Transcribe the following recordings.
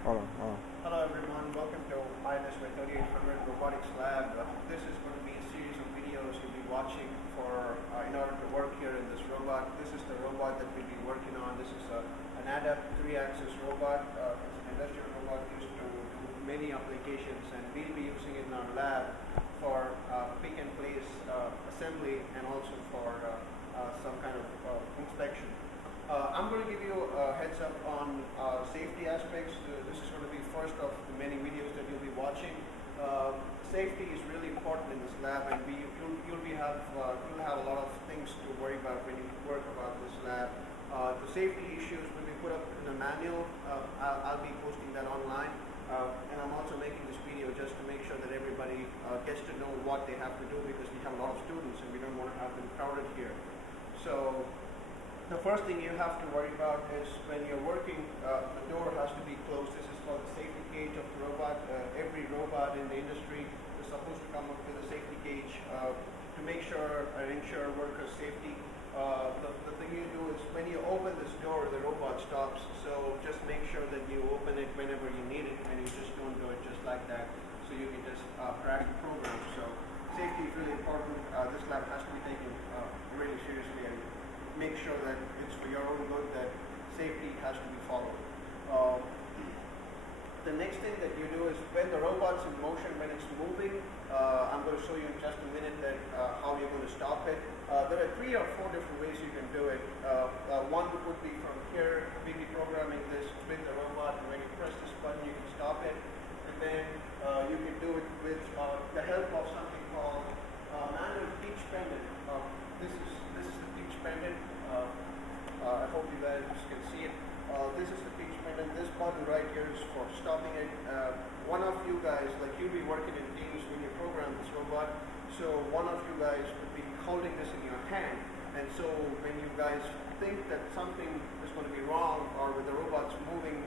Hold on. Hello everyone, welcome to INSY 3800 Robotics Lab. This is going to be a series of videos you'll be watching in order to work here in this robot. This is the robot that we'll be working on. This is an ADAPT 3-axis robot. It's an industrial robot used to do many applications, and we'll be using it in our lab for pick and place assembly and also for some kind of inspection. I'm going to give you a heads up on safety aspects. This is going to be first of the many videos that you'll be watching. Safety is really important in this lab, and you'll have a lot of things to worry about when you work about this lab. The safety issues will be put up in a manual. I'll be posting that online, and I'm also making this video just to make sure that everybody gets to know what they have to do, because we have a lot of students and we don't want to have them crowded here. So the first thing you have to worry about is when you're working, the door has to be closed. This is called the safety cage of the robot. Every robot in the industry is supposed to come up with a safety cage to make sure and ensure worker safety. The thing you do is when you open this door, the robot stops. So just make sure that you open it whenever you need it, and you just don't do it just like that. So you can just crack the program. So safety is really important. This lab has to be taken really seriously, and make sure that it's for your own good, that safety has to be followed. The next thing that you do is when the robot's in motion, when it's moving, I'm going to show you in just a minute that how you're going to stop it. There are 3 or 4 different ways you can do it. One would be from here. We'll be programming this with the robot, and when you press this button, you can stop it. And then you can do it with the help of something called manual pitch pendant. This is the pitch pendant. I hope you guys can see it. This is the pitch pendant. This button right here is for stopping it. One of you guys, like you'll be working in teams when you program this robot, so one of you guys would be holding this in your hand, and so when you guys think that something is going to be wrong, or when the robot's moving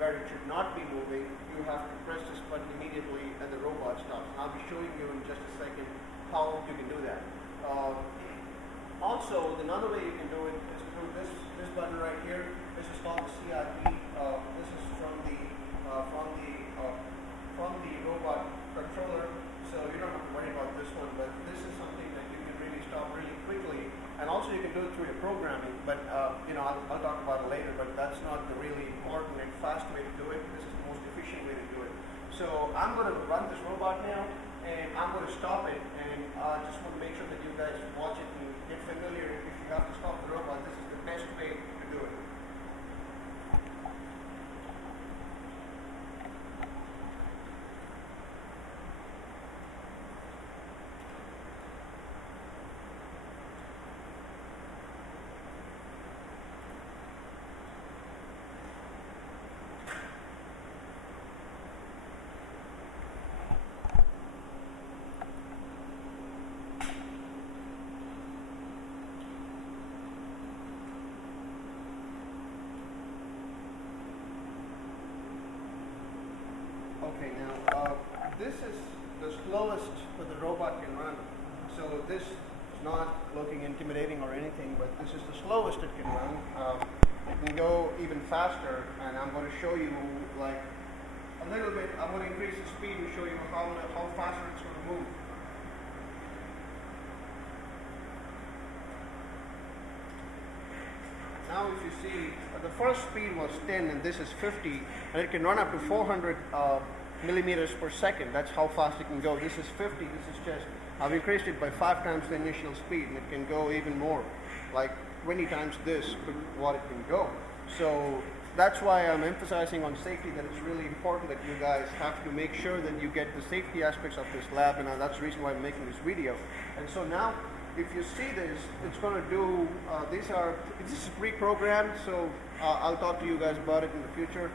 where it should not be moving, you have to press this button immediately and the robot stops. And I'll be showing you in just a second how you can do that. Also, another way you can do it is through this button right here. This is called the CRT. This is from the robot controller, so you don't have to worry about this one. But this is something that you can really stop really quickly, and also you can do it through your programming. But I'll talk about it later. But that's not the really important and fast way to do it. This is the most efficient way to do it. So I'm going to run this robot now, and I'm going to stop it, and I just want to make sure that you guys watch it and get familiar. If you have to stop the robot, this is the best way to do it. Okay, now this is the slowest that the robot can run. So this is not looking intimidating or anything, but this is the slowest it can run. It can go even faster, and I'm going to show you like a little bit. I'm going to increase the speed and show you how faster it's going to move. Now if you see, the first speed was 10 and this is 50, and it can run up to 400 millimeters per second. That's how fast it can go. This is 50, this is just, I've increased it by 5 times the initial speed, and it can go even more, like 20 times this, what it can go. So that's why I'm emphasizing on safety, that it's really important that you guys have to make sure that you get the safety aspects of this lab, and that's the reason why I'm making this video. And so now, if you see this, it's going to do, this is pre-programmed, so I'll talk to you guys about it in the future.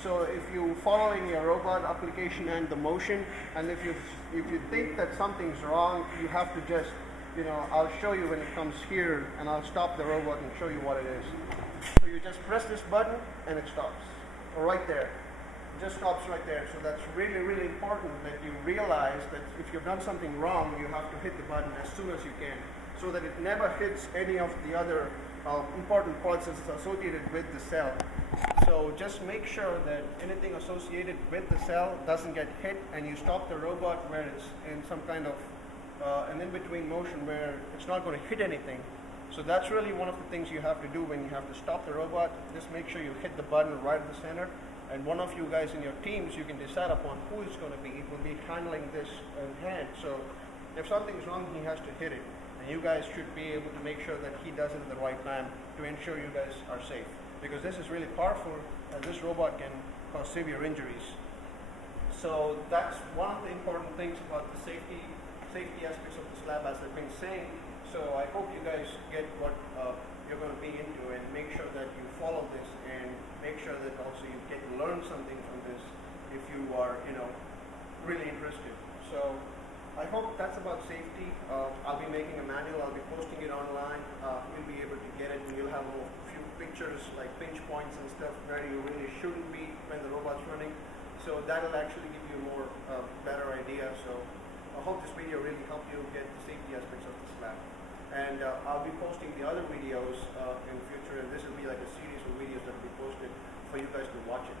So if you following your robot application and the motion, and if you think that something's wrong, you have to just, I'll show you when it comes here, and I'll stop the robot and show you what it is. So you just press this button, and it stops, right there. Just stops right there. So that's really, really important that you realize that if you've done something wrong, you have to hit the button as soon as you can, so that it never hits any of the other important parts that's associated with the cell. So just make sure that anything associated with the cell doesn't get hit, and you stop the robot where it's in some kind of an in-between motion where it's not going to hit anything. So that's really one of the things you have to do when you have to stop the robot. Just make sure you hit the button right at the center, and one of you guys in your teams, you can decide upon who it's going to be. It will be handling this in hand. So if something's wrong, he has to hit it. And you guys should be able to make sure that he does it at the right time to ensure you guys are safe. Because this is really powerful, and this robot can cause severe injuries. So that's one of the important things about the safety aspects of this lab, as I've been saying. So I hope you guys get what you're going to be into, and make sure that you follow this, and make sure that also you get to learn something from this if you are, really interested. So I hope that's about safety. I'll be making a manual. I'll be posting it online. You'll be able to get it, and you'll have a few pictures like pinch points and stuff where you really shouldn't be when the robot's running. So that'll actually give you a more better idea. So I hope this video really helped you get the safety aspects of this lab. And I'll be posting the other videos in the future, and this will be like a series of videos that will be posted for you guys to watch it.